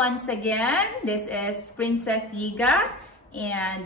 once again. This is Princess Yiga, and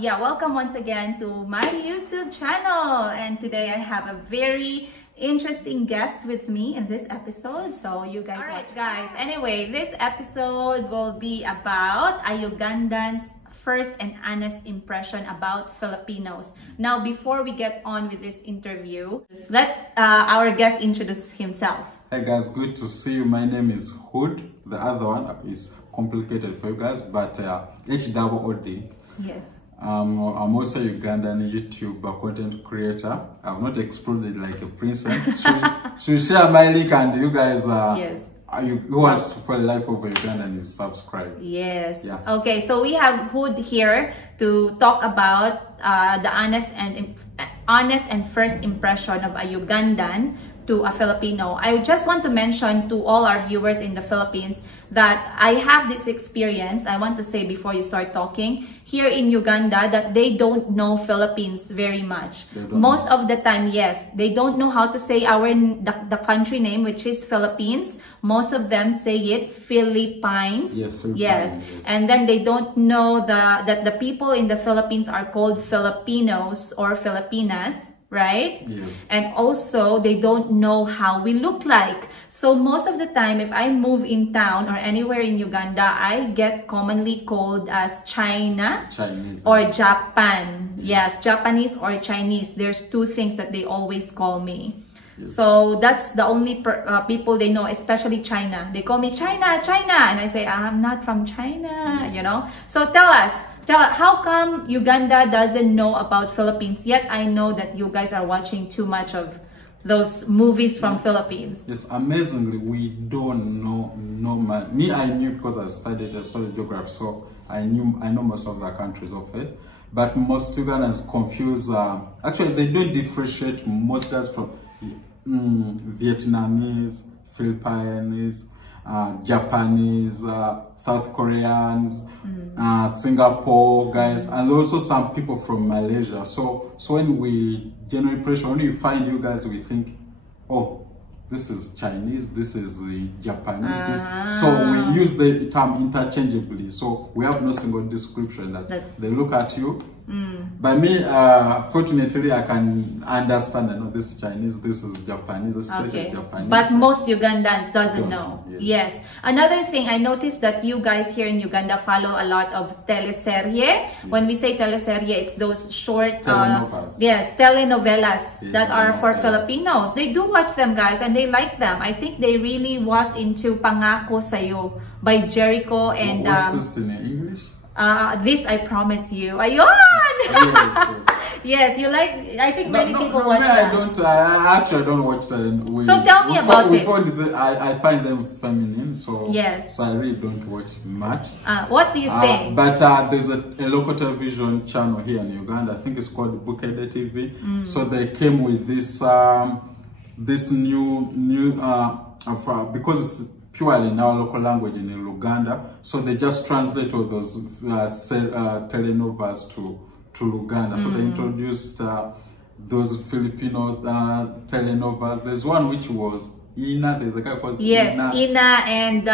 yeah, welcome once again to my YouTube channel. And today I have a very interesting guest with me in this episode, so you guys watch. Guys, anyway, this episode will be about a Ugandan's first and honest impression about Filipinos. Now, before we get on with this interview, let our guest introduce himself. Hey guys, good to see you. My name is Hood. The other one is complicated for you guys, but HOOD. Yes. I'm also a Ugandan YouTuber, content creator. I've not exploded like a princess. should share my link, and you guys yes. Who wants to follow life over Uganda, and you subscribe. Yes. Yeah. Okay, so we have Hood here to talk about the honest and first impression of a Ugandan to a Filipino. I just want to mention to all our viewers in the Philippines that I have this experience. I want to say before you start talking, here in Uganda, that they don't know Philippines very much. Most of the time, yes, they don't know how to say the country name, which is Philippines. Most of them say it Philippines. Yes, Philippines. Yes. Yes. And then they don't know that the people in the Philippines are called Filipinos or Filipinas, right? Yes. And also they don't know how we look like. So most of the time, if I move in town or anywhere in Uganda, I get commonly called as Chinese or Japan. Yes, Japanese or Chinese. There's two things that they always call me. Yes. So that's the only people they know, especially China. They call me China, and I say, I'm not from China, yes. You know. So tell us, how come Uganda doesn't know about Philippines? Yet I know that you guys are watching too much of those movies from Philippines. Yes, amazingly, we don't know. Me, I knew because I studied geography, so I know most of the countries of it. But most Ugandans confuse. Actually, they don't differentiate most guys from Vietnamese, Philippines, Japanese, South Koreans, Singapore guys, and also some people from Malaysia. So when we generate impression, when we find you guys, we think, oh, this is Chinese, this is Japanese, this. So we use the term interchangeably. So we have no single description that they look at you. By me, fortunately, I can understand. I know this is Chinese, this is Japanese, especially Japanese. But most Ugandans doesn't know. Yes. Another thing, I noticed that you guys here in Uganda follow a lot of teleserye. When we say teleserye, it's those short telenovelas. Yes, telenovelas that are for Filipinos. They do watch them, guys, and they like them. I think they really was into Pangako Sayo by Jericho and what's this in English? This I promise you. Ayun! Yes. Yes, you like. I think many people watch that. I actually don't watch them. So tell me about it. I find them feminine, so yes. So I really don't watch much. What do you think? But there's a local television channel here in Uganda. I think it's called Bukede TV. So they came with this this new because it's purely in our local language in Uganda, so they just translate all those telenovelas to Uganda. So they introduced those Filipino telenovelas. There's one which was Ina. There's a guy called Ina and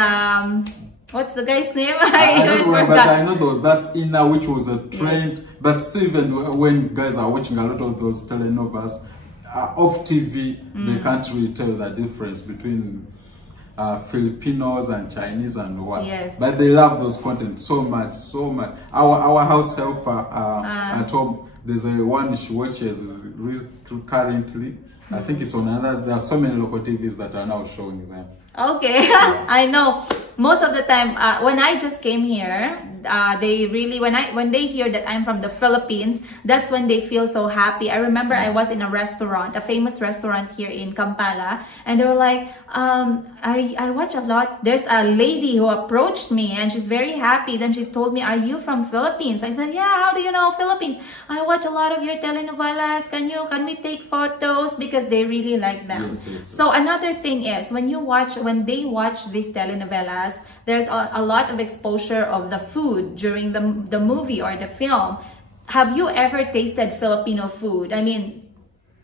what's the guy's name? I don't remember, but I know there was that Ina which was a trend. Yes. But still, even when guys are watching a lot of those telenovelas off TV, they can't really tell the difference between Filipinos and Chinese and what. Yes. But they love those content so much. Our house helper at home, there's a one she watches currently. I think it's on another. There are so many local TVs that are now showing them. Okay. I know. Most of the time, when I just came here, they really, when they hear that I'm from the Philippines, that's when they feel so happy. I remember I was in a restaurant, a famous restaurant here in Kampala, and they were like, I watch a lot. There's a lady who approached me and she's very happy. Then she told me, are you from Philippines? I said, yeah, how do you know Philippines? I watch a lot of your telenovelas. Can we take photos? Because they really like them. Yes. So another thing is, when they watch these telenovelas, there's a lot of exposure of the food during the movie or the film. Have you ever tasted Filipino food? I mean,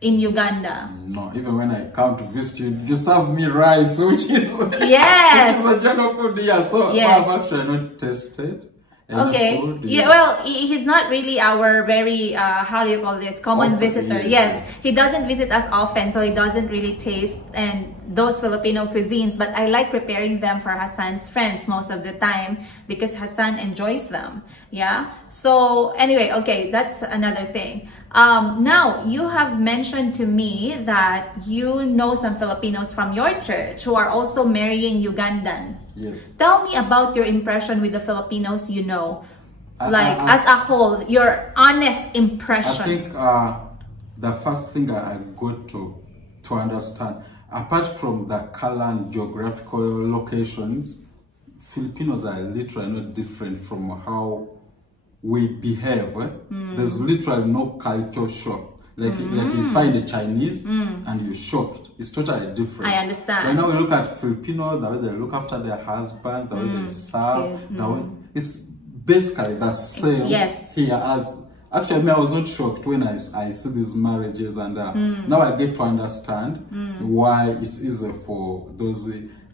in Uganda? No, even when I come to visit you, you serve me rice, which is Yes, which is a general food here. So, yes. so I've actually not tasted. Okay. Food, Yeah. Well, he's not really our very how do you call this, common visitor. Yes. He doesn't visit us often, so he doesn't really taste and those Filipino cuisines. But I like preparing them for Hassan's friends most of the time because Hassan enjoys them. Yeah. So anyway, okay, that's another thing. Now you have mentioned to me that you know some Filipinos from your church who are also marrying Ugandan. Yes. Tell me about your impression with the Filipinos you know, like as a whole, your honest impression. I think the first thing I got to understand, apart from the color and geographical locations, Filipinos are literally not different from how we behave. There's literally no culture shock. Like you find a Chinese and you're shocked. It's totally different. I understand. But now we look at Filipino, the way they look after their husbands, the way they serve, the way it's basically the same here as. Actually, I was not shocked when I see these marriages, and now I get to understand why it's easier for those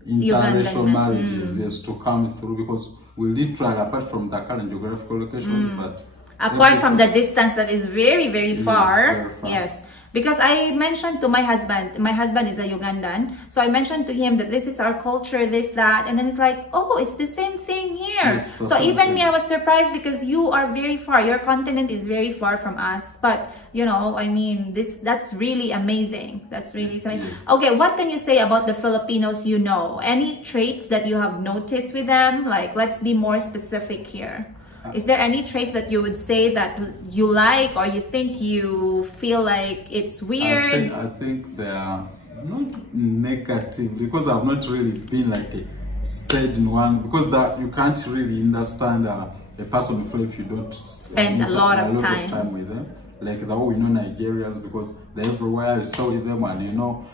interracial marriages yes, to come through, because we literally, apart from the current geographical locations, but apart from the distance that is very, very far, very far. Yes. Because I mentioned to my husband is a Ugandan, so I mentioned to him that this is our culture, this, that, and then it's like, oh, it's the same thing here. Yes, so even me, I was surprised because you are very far, your continent is very far from us, but you know, I mean, that's really amazing. That's really something. Yes. Okay, what can you say about the Filipinos you know? Any traits that you have noticed with them? Like, let's be more specific here. Is there any traits that you would say that you like, or you think you feel like it's weird? I think they are not negative, because I've not really been like stayed in one, because that you can't really understand a person if you don't spend a lot of time with them. Like the way we know Nigerians, because they're everywhere, you stay with them and you know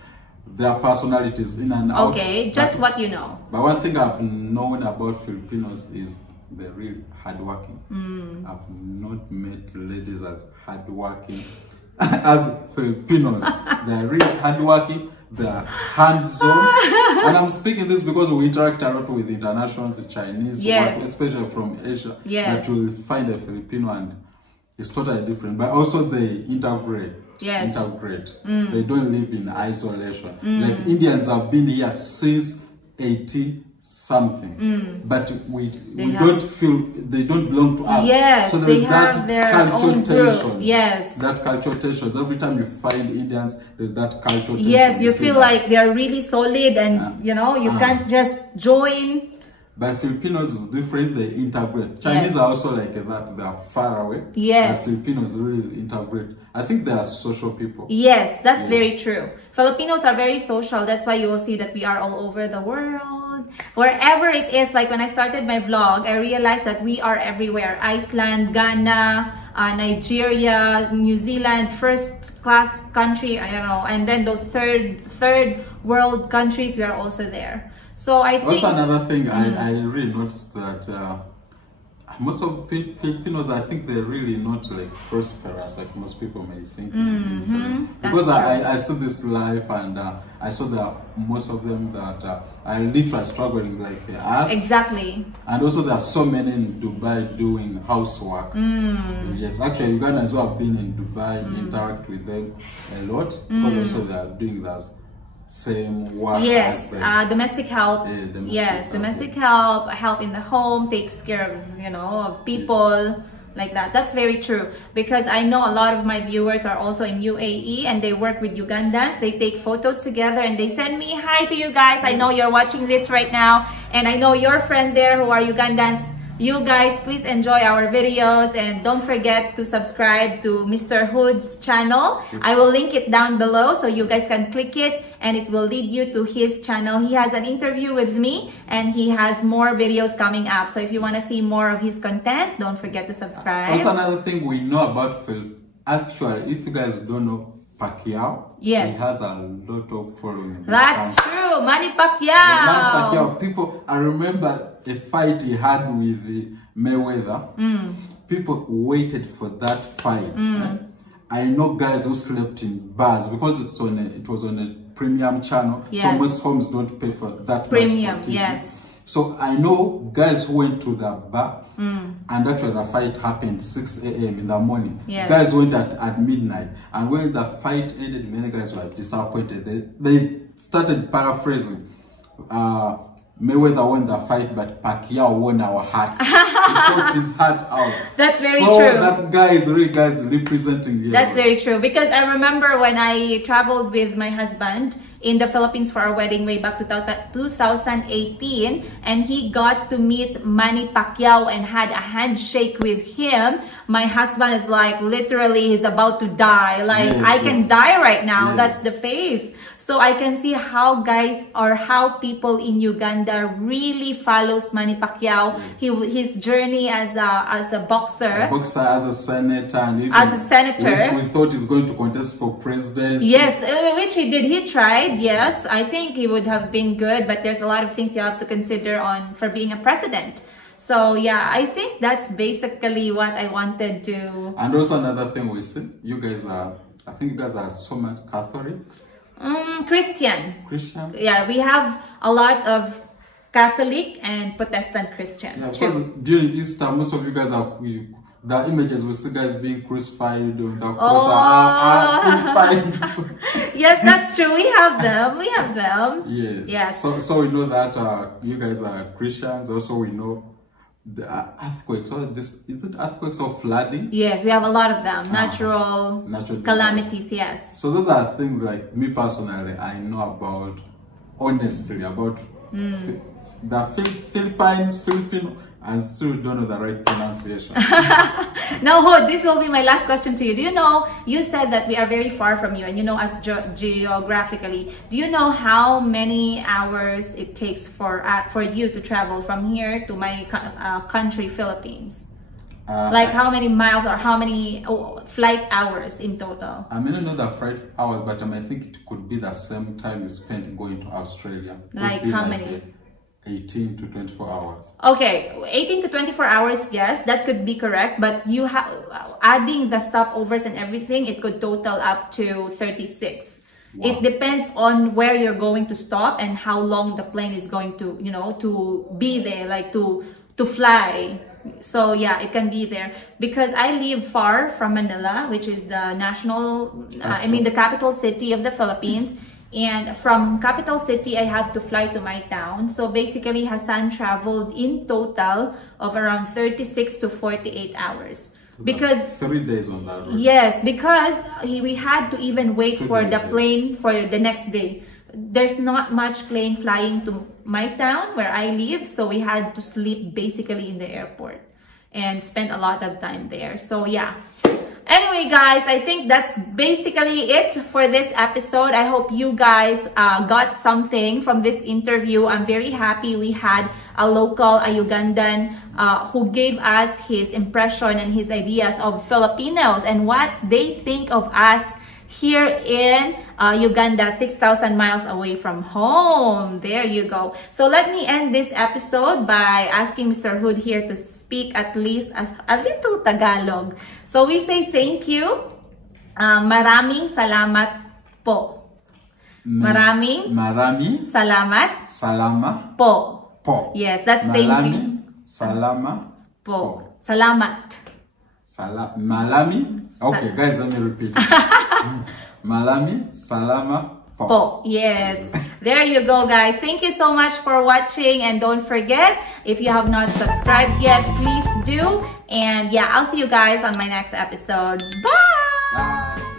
their personalities in and out. Okay, just what you know. But one thing I've known about Filipinos is they're really hardworking. I've not met ladies as hardworking as Filipinos. They're really hardworking. They're hands-on. And I'm speaking this because we interact a lot with internationals, the Chinese, especially from Asia. That will find a Filipino and it's totally different. But also they integrate. Integrate. They don't live in isolation. Like Indians have been here since 80-something, but we don't feel they don't belong to us. Yes, so there is that cultural tension. Yes, that cultural tension. Every time you find Indians, there's that cultural tension. Yes, you feel like they're really solid, and you know you can't just join. But Filipinos is different, they integrate. Chinese are also like that, they are far away. Yes. But Filipinos really integrate. I think they are social people. Yes, that's very true. Filipinos are very social. That's why you will see that we are all over the world. Wherever it is, like when I started my vlog, I realized that we are everywhere. Iceland, Ghana, Nigeria, New Zealand, first class country, I don't know. And then those third world countries, we are also there. So I think also another thing I really noticed that most of Filipinos, I think they're really not like prosperous like most people may think. Because I saw this life and I saw that most of them that are literally struggling like us. Exactly. And also there are so many in Dubai doing housework. Yes, actually Ugandans who have been in Dubai interact with them a lot, because also they are doing that same work. Yes, domestic help. Domestic help, help in the home, takes care of, you know, of people like that. That's very true, because I know a lot of my viewers are also in UAE and they work with Ugandans. They take photos together and they send me, hi to you guys. I know you're watching this right now, and I know your friend there who are Ugandans. You guys, please enjoy our videos and don't forget to subscribe to Mr. Hood's channel. I will link it down below so you guys can click it and it will lead you to his channel. He has an interview with me and he has more videos coming up. So if you want to see more of his content, don't forget to subscribe. Also another thing we know about Phil, actually, if you guys don't know Pacquiao, he has a lot of following. That's true, Manny Pacquiao. Manny Pacquiao, people, I remember a fight he had with Mayweather. People waited for that fight. I know guys who slept in bars because it was on a premium channel. Yes. So most homes don't pay for that Premium, much for TV. yes. So I know guys who went to the bar and actually the fight happened 6 a.m. in the morning. Yes. Guys went at midnight, and when the fight ended, many guys were disappointed. They started paraphrasing. Mayweather won the fight, but Pacquiao won our hearts. He fought his heart out. That's very so true. That guy is really guys representing you. That's very true, because I remember when I traveled with my husband in the Philippines for our wedding way back to 2018, and he got to meet Manny Pacquiao and had a handshake with him. My husband is like, literally, he's about to die. Like, yes, I can die right now. Yes. That's the face. So I can see how guys or how people in Uganda really follows Manny Pacquiao. His journey as a boxer. A boxer, as a senator, and even as a senator. We thought he's going to contest for presidency. Yes, which he did. He tried. Yes, I think he would have been good, but there's a lot of things you have to consider for being a president. So yeah, I think that's basically what I wanted to. And also another thing we see, I think you guys are so much Catholics. Christian. Yeah, we have a lot of Catholic and Protestant Christian. Yeah, because during Easter, most of you guys the images we see guys being crucified on the cross are Philippines. Yes, that's true. We have them. We have them. Yes. Yes. So we know that you guys are Christians. Also, we know the earthquakes. Is it earthquakes or flooding? Yes, we have a lot of them. Natural calamities. Yes. So those are things like me personally I know about, honestly, about the Filipino, and still don't know the right pronunciation. Now, this will be my last question to you. Do you know, you said that we are very far from you, and you know us geographically. Do you know how many hours it takes for you to travel from here to my country, Philippines? Like how many miles or how many flight hours in total? I may not know the flight hours, but I think it could be the same time you spent going to Australia. Like how many? 18 to 24 hours. Okay, 18 to 24 hours, yes, that could be correct. But you have adding the stopovers and everything, it could total up to 36. Wow. It depends on where you're going to stop and how long the plane is going to, to be there, like to fly. So yeah, it can be there because I live far from Manila, which is the the capital city of the Philippines. And from capital city, I have to fly to my town. So basically, Hassan traveled in total of around 36 to 48 hours. Because 3 days on that road. Yes, because we had to even wait for the plane for the next day. There's not much plane flying to my town where I live. So we had to sleep basically in the airport and spend a lot of time there. So yeah. Anyway, guys, I think that's basically it for this episode. I hope you guys got something from this interview. I'm very happy we had a Ugandan, who gave us his impression and his ideas of Filipinos and what they think of us here in Uganda, 6,000 miles away from home. There you go. So let me end this episode by asking Mr. Hood here to speak at least a little Tagalog. So we say thank you. Maraming salamat po. Maraming salamat po. Yes, that's thank you. Salamat po. Salamat. Malami. Okay, guys, let me repeat it. Malami salama po. Yes. There you go, guys. Thank you so much for watching. And don't forget, if you have not subscribed yet, please do. And yeah, I'll see you guys on my next episode. Bye! Bye.